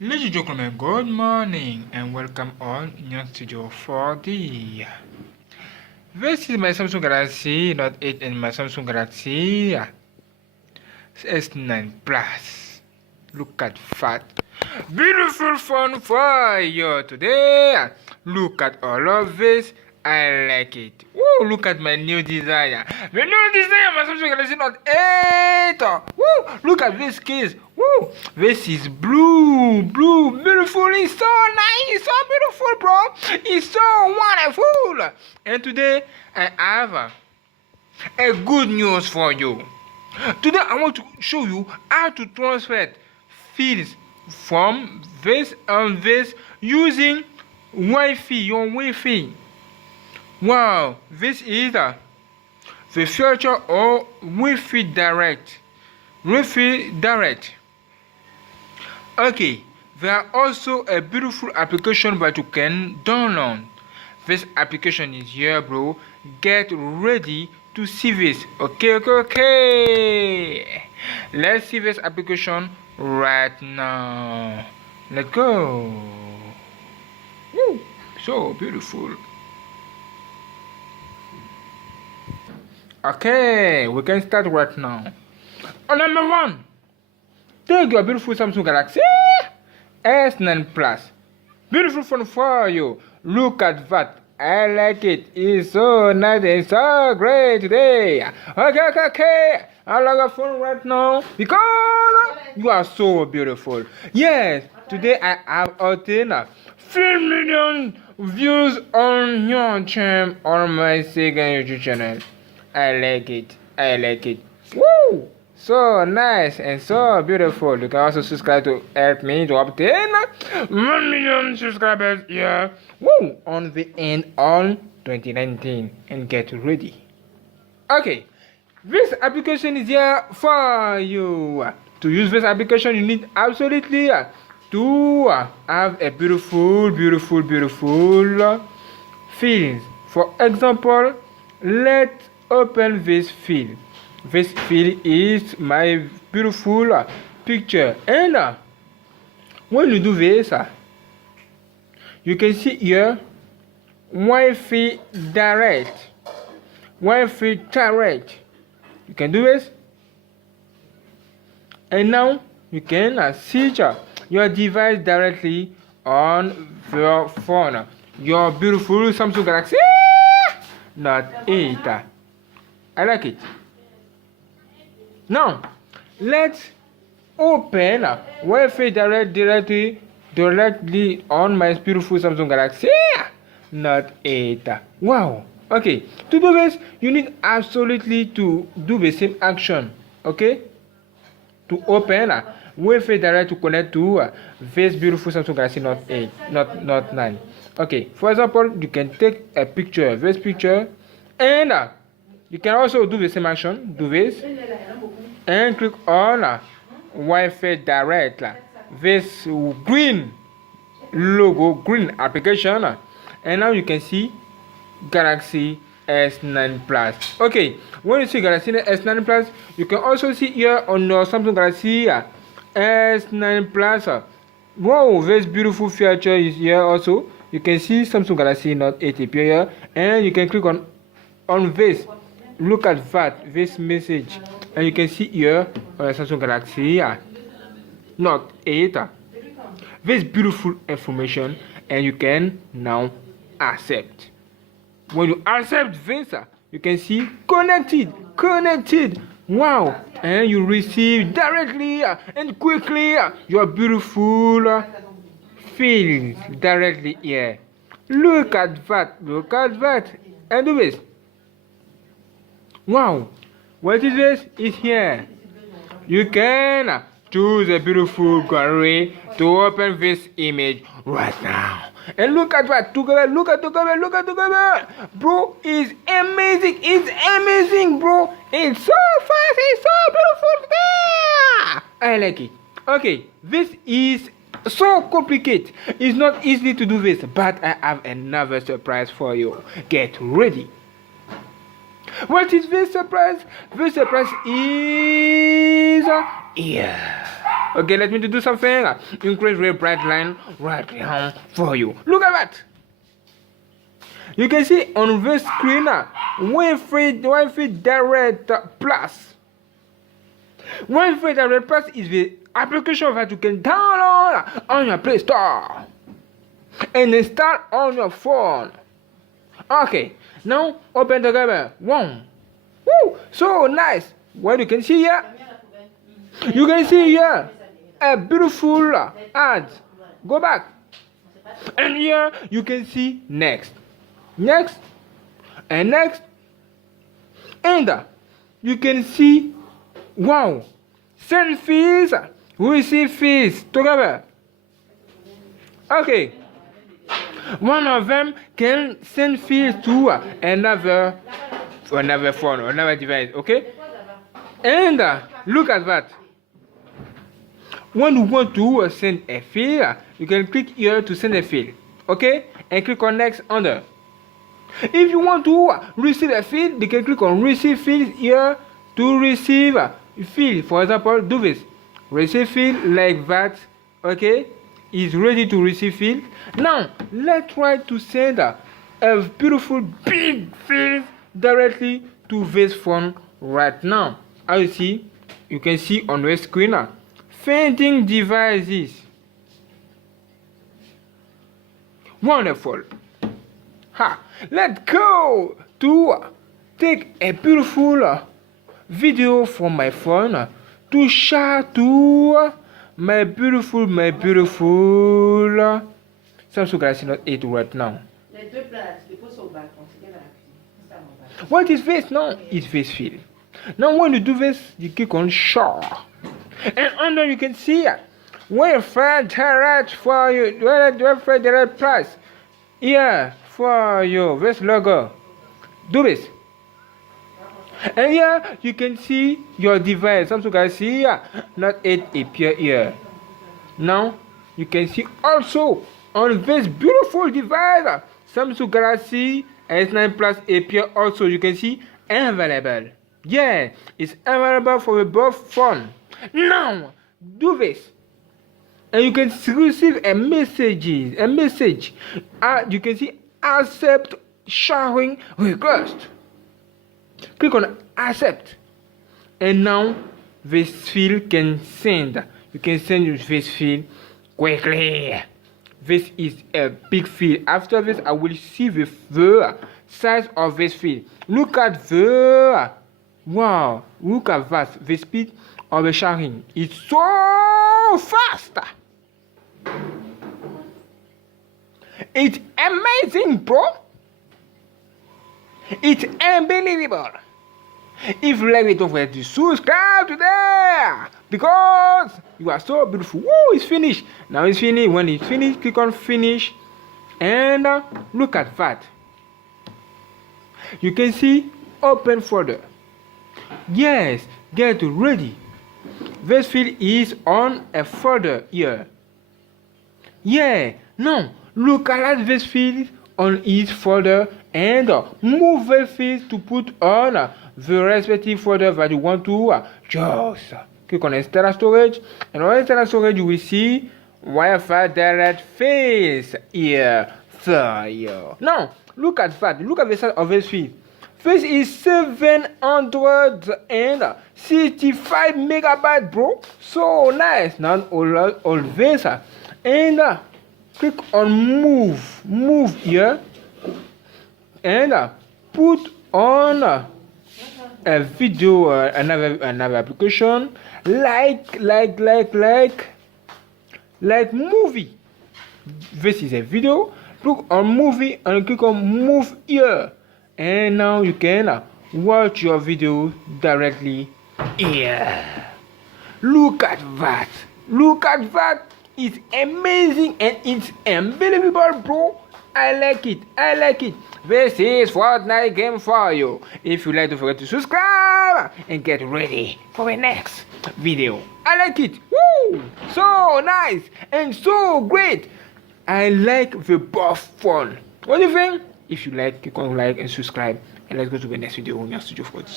Ladies and gentlemen, good morning and welcome on New Studio 4D. This is my Samsung Galaxy Note 8 and my Samsung Galaxy S9 Plus. Look at that beautiful phone for you today. Look at all of this. I like it. Woo, look at my new design. The new design of my Samsung Galaxy Note 8. Woo, look at this case. Woo, this is blue, beautiful. It's so nice. It's so beautiful, bro. It's so wonderful. And today I have a good news for you. Today I want to show you how to transfer fields from this and this using Wi-Fi, your Wi-Fi. Wow, this is the future of Wi-Fi Direct. Wi-Fi Direct. Okay, there are also a beautiful application that you can download. This application is here, bro. Get ready to see this. Okay. Let's see this application right now. Let's go. Woo, so beautiful. Okay, we can start right now. Number one, take your beautiful Samsung Galaxy S9 Plus. Beautiful phone for you. Look at that. I like it. It's so nice and so great today. Okay. I like a phone right now because you are so beautiful. Yes, today I have obtained 3 million views on your channel on my second YouTube channel. I like it. Woo! So nice and so beautiful. You can also subscribe to help me to obtain 1 million subscribers here. Woo! On the end on 2019 and get ready. Okay, this application is here for you. To use this application, you need absolutely to have a beautiful field. For example, let's open this field. This field is my beautiful picture, and when you do this, you can see here Wi-Fi Direct. You can do this, and now you can see your device directly on your phone. Your beautiful Samsung Galaxy Note 8. I like it. Now, let's open Wi-Fi Direct directly on my beautiful Samsung Galaxy Note 8. Wow. Okay. To do this, you need absolutely to do the same action. Okay. To open Wi-Fi Direct to connect to this beautiful Samsung Galaxy Note 8, Note 9. Okay. For example, you can take a picture of this picture, and you can also do the same action. Do this and click on Wi-Fi Direct. This green logo, green application, and now you can see Galaxy S9 Plus. Okay, when you see Galaxy S9 Plus, you can also see here on your Samsung Galaxy S9 Plus. Wow, this beautiful feature is here also. You can see Samsung Galaxy Note 8 appear here, and you can click on this. Look at that, this message, and you can see here on Samsung Galaxy Note 8 this beautiful information, and you can now accept. When you accept this, you can see connected. Wow, and you receive directly and quickly your beautiful feelings directly here. Look at that, and do this. Wow, what is this? It's here. You can choose a beautiful gallery to open this image right now. And look at that together. Look at together. Bro, it's amazing, bro. It's so fast, it's so beautiful there. I like it. Okay, this is so complicated. It's not easy to do this, but I have another surprise for you. Get ready. What is this surprise? This surprise is here. Okay, let me do something. Increase very bright line right here for you. Look at that. You can see on the screen Wi-Fi Direct Plus. Wi-Fi Direct Plus is the application that you can download on your Play Store and install on your phone. Okay, now open together. One. Woo! So nice. What you can see here? You can see here a beautiful ad. Go back. And here you can see next. Next. And next. And you can see, wow, send fees, receive fees together. Okay. One of them can send fees to another phone, another device. Okay. And look at that. When you want to send a fee, you can click here to send a fee. Okay? And click on next under. If you want to receive a fee, you can click on receive feed here to receive a fee. For example, do this. Receive fee like that. Okay? Is ready to receive fee. Now, let's try to send a beautiful big fee directly to this phone right now. As you see, you can see on the screen fending devices. Wonderful. Let's go to take a beautiful video from my phone to share to my beautiful Samsung Galaxy Note 8 right now. What is this? No, it's this field. Now when you do this, you click on Show. And under you can see Wi-Fi Direct for you, Wi-Fi Direct Plus. Here for you, this logo. Do this. And here you can see your device. Samsung Galaxy Note 8 appear here. Now you can see also on this beautiful device Samsung Galaxy S9 Plus appear also. You can see available. Yeah, it's available for both phone. Now do this, and you can receive a message. You can see accept sharing request. Click on accept, and now this field can send. You can send this field quickly. This is a big field. After this, I will see the size of this field. Look at the wow. Look at that. The speed of the sharing. It's so fast. It's amazing, bro. It's unbelievable. If you like it, don't forget to subscribe today because you are so beautiful. Woo, it's finished. Now it's finished. When it's finished, click on finish and look at that. You can see open folder. Yes, get ready. This field is on a folder here. Yeah, now look at this field on each folder and move the field to put on the respective folder that you want to choose. Click on external storage, and on external storage you will see Wi-Fi Direct Face here for you. Now look at that. Look at the size of this field. This is 765 megabytes, bro. So nice. Now all this and click on move here and put on a video, another application like movie. This is a video. Click on movie and click on move here. And now you can watch your video directly here. Look at that. Look at that. It's amazing and it's unbelievable, bro. I like it. I like it. This is Fortnite game for you. If you like, don't forget to subscribe and get ready for the next video. I like it. Woo! So nice and so great. I like the both phone. What do you think? If you like, click on like and subscribe. And let's go to the next video on your Studio 40.